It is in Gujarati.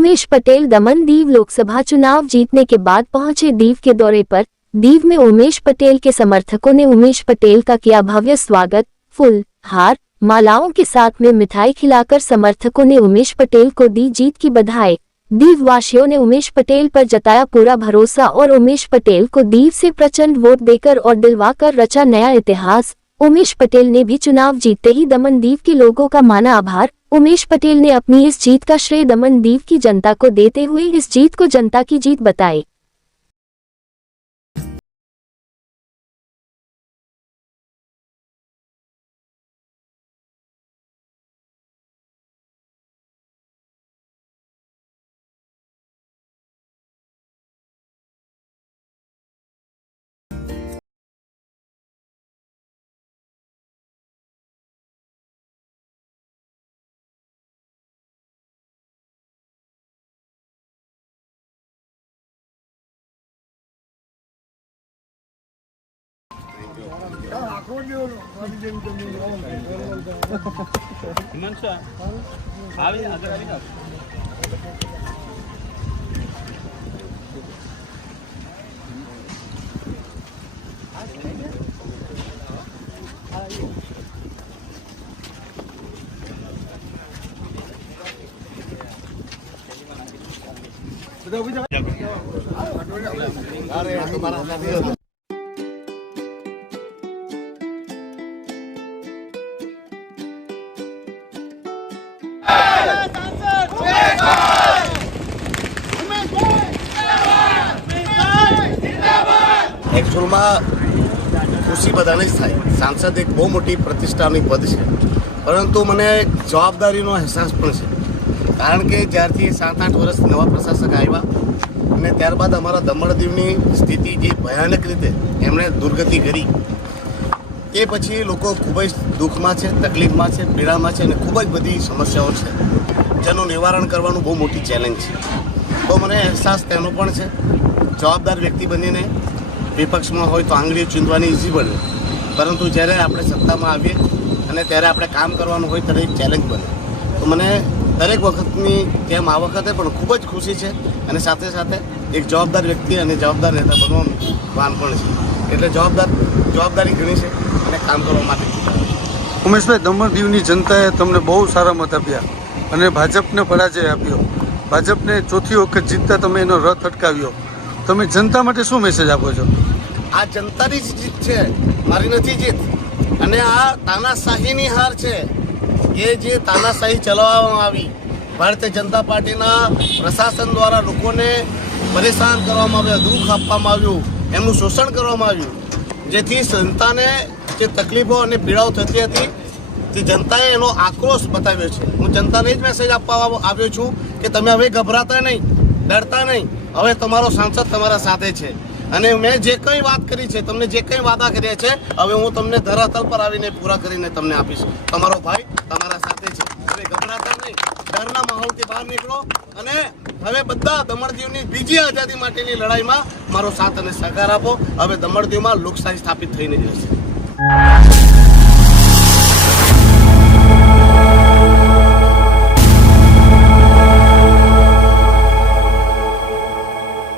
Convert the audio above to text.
उमेश पटेल दमन दीव लोकसभा चुनाव जीतने के बाद पहुंचे दीव के दौरे पर। दीव में उमेश पटेल के समर्थकों ने उमेश पटेल का किया भव्य स्वागत। फूल, हार, मालाओं के साथ में मिठाई खिलाकर समर्थकों ने उमेश पटेल को दी जीत की बधाई। दीव वासियों ने उमेश पटेल पर जताया पूरा भरोसा और उमेश पटेल को दीव से प्रचंड वोट देकर और दिलवाकर रचा नया इतिहास। उमेश पटेल ने भी चुनाव जीतते ही दमन दीव के लोगों का माना आभार। उमेश पटेल ने अपनी इस जीत का श्रेय दमन दीव की जनता को देते हुए इस जीत को जनता की जीत बताई। एक्चुअलમાં ખુશી બધાને જ થાય। સાંસદ એક બહુ મોટી પ્રતિષ્ઠાની પદ છે, પરંતુ મને જવાબદારીનો અહેસાસ પણ છે, કારણ કે જ્યારથી 7-8 વર્ષ નવા પ્રશાસક આવ્યા અને ત્યારબાદ અમારા દમણ દીવની સ્થિતિ જે ભયાનક રીતે એમણે દુર્ગતિ કરી, એ પછી લોકો ખૂબ જ દુઃખમાં છે, તકલીફમાં છે, પીડામાં છે અને ખૂબ જ બધી સમસ્યાઓ છે, જેનું નિવારણ કરવાનું બહુ મોટી ચેલેન્જ છે। તો મને અહેસાસ તેનો પણ છે। જવાબદાર વ્યક્તિ બનીને વિપક્ષમાં હોય તો આંગળીઓ ચૂંદવાની ઇઝી બને, પરંતુ જ્યારે આપણે સત્તામાં આવીએ અને ત્યારે આપણે કામ કરવાનું હોય ત્યારે એક ચેલેન્જ બને। તો મને દરેક વખતની જેમ આ વખતે પણ ખૂબ જ ખુશી છે અને સાથે સાથે એક જવાબદાર વ્યક્તિ અને જવાબદાર નેતા બનવાનું ભાન પણ છે, એટલે જવાબદારી ઘણી છે અને કામ કરવા માટે। ઉમેશભાઈ, દમણ દીવની જનતાએ તમને બહુ સારા મત આપ્યા અને ભાજપને પરાજય આપ્યો। ભાજપને ચોથી વખત જીતતા તમે એનો રથ અટકાવ્યો। તમે જનતા માટે શું મેસેજ આપો છો? આ જનતાની જ જીત છે, મારી નથી જીત, અને આ તાનાશાહીની હાર છે કે જે તાનાશાહી ચલાવવામાં આવી ભારતીય જનતા પાર્ટીના પ્રશાસન દ્વારા લોકોને પરેશાન કરવામાં આવ્યા, દુઃખ આપવામાં આવ્યું, એમનું શોષણ કરવામાં આવ્યું, જેથી જનતાને જે તકલીફો અને પીડાઓ થતી હતી તે જનતાએ એનો આક્રોશ બતાવ્યો છે। હું જનતાને જ મેસેજ આપવા આવ્યો છું કે તમે હવે ગભરાતા નહીં, ડરતા નહીં, હવે તમારો સાંસદ તમારા સાથે છે અને મેં જે કંઈ વાત કરી છે, તમને જે કંઈ વાદા કર્યા છે, હવે હું તમને ધરાતલ પર આવીને પૂરા કરીને તમને આપીશ। તમારો ભાઈ તમારા સાથે છે, હવે ગભરાતા નહીં, ડરના માહોલથી બહાર નીકળો અને હવે બધા દમણ દીવની બીજી આઝાદી માટેની લડાઈમાં મારો સાથ અને સહકાર આપો। હવે દમણ દીવમાં લોકશાહી સ્થાપિત થઈને જશે।